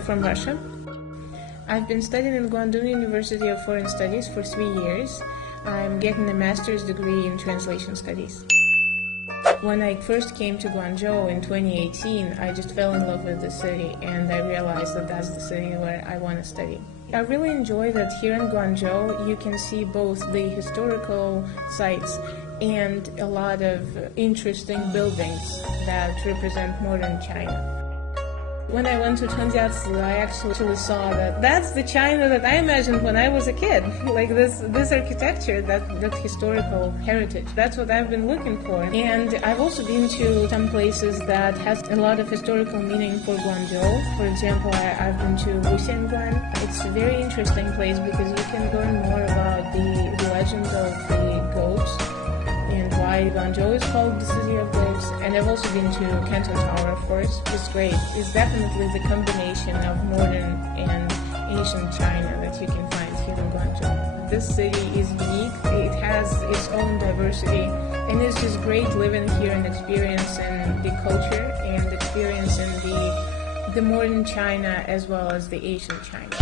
I'm from Russia. I've been studying in Guangzhou University of Foreign Studies for 3 years. I'm getting a master's degree in translation studies. When I first came to Guangzhou in 2018, I just fell in love with the city, and I realized that that's the city where I want to study. I really enjoy that here in Guangzhou you can see both the historical sites and a lot of interesting buildings that represent modern China. When I went to Chengjiaci, I actually saw that that's the China that I imagined when I was a kid. Like this architecture, that historical heritage. That's what I've been looking for. And I've also been to some places that has a lot of historical meaning for Guangzhou. For example, I've been to Wuxianguan. It's a very interesting place because you can learn more about the legend of the goats and why Guangzhou is called the city of goats. And I've also been to Canton Tower, of course. It's great. It's definitely the combination of modern and ancient China that you can find here in Guangzhou. This city is unique. It has its own diversity, and it's just great living here and experiencing the culture and experiencing the modern China as well as the ancient China.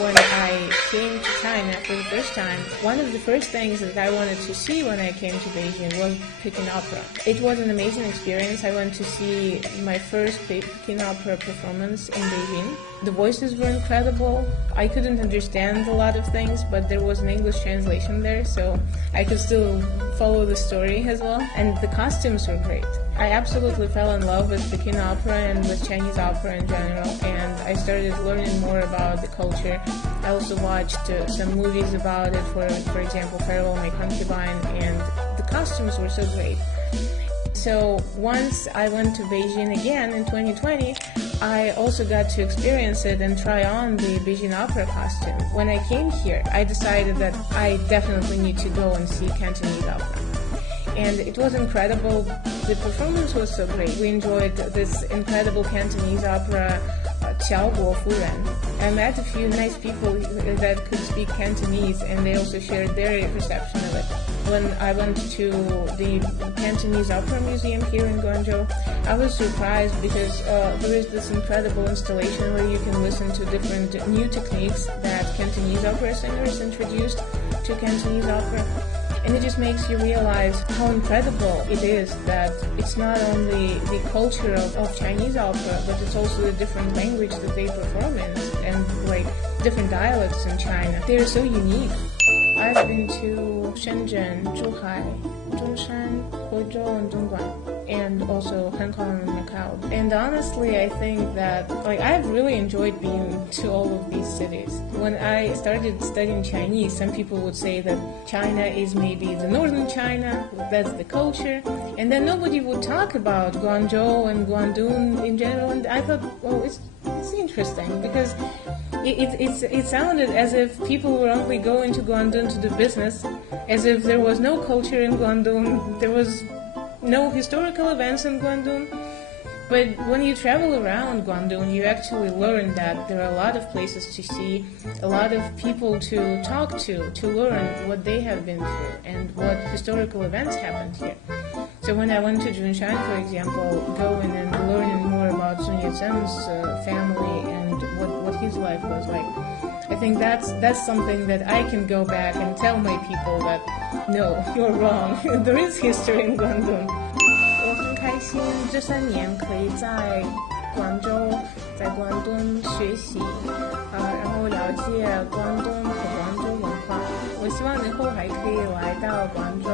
When I came to China for the first time, one of the first things that I wanted to see when I came to Beijing was Peking Opera. It was an amazing experience. I went to see my first Peking Opera performance in Beijing. The voices were incredible. I couldn't understand a lot of things, but there was an English translation there, so I could still follow the story as well. And the costumes were great. I absolutely fell in love with Peking Opera and with Chinese opera in general, and I started learning more about the culture. I also watched some movies about it, for example, Farewell My Concubine, and the costumes were so great. So once I went to Beijing again in 2020, I also got to experience it and try on the Beijing opera costume. When I came here, I decided that I definitely need to go and see Cantonese opera. And it was incredible. The performance was so great. We enjoyed this incredible Cantonese opera, Qiao Guo Fu Ren. I met a few nice people that could speak Cantonese, and they also shared their perception of it. When I went to the Cantonese Opera Museum here in Guangzhou, I was surprised because there is this incredible installation where you can listen to different new techniques that Cantonese opera singers introduced to Cantonese opera. And it just makes you realize how incredible it is that it's not only the culture of Chinese opera, but it's also the different language that they perform in, and like different dialects in China. They are so unique. I've been to Shenzhen, Zhuhai, Zhongshan, Guizhou, and Dongguan, and also Hong Kong and Macau. And honestly, I think that I've really enjoyed being to all of these cities. When I started studying Chinese, some people would say that China is maybe the northern China, that's the culture, and then nobody would talk about Guangzhou and Guangdong in general. And I thought, well, it's interesting because it sounded as if people were only going to Guangdong to do business, as if there was no culture in Guangdong, there was no historical events in Guangdong. But when you travel around Guangdong, you actually learn that there are a lot of places to see, a lot of people to talk to learn what they have been through and what historical events happened here. So when I went to Zhongshan, for example, going and learning more about Sun Yat-sen's family and what his life was like, I think that's something that I can go back and tell my people that, no, you're wrong. There is history in Guangdong. 我很开心这3年可以在广州、在广东学习，然后了解广东和广州文化。我希望以后还可以来到广州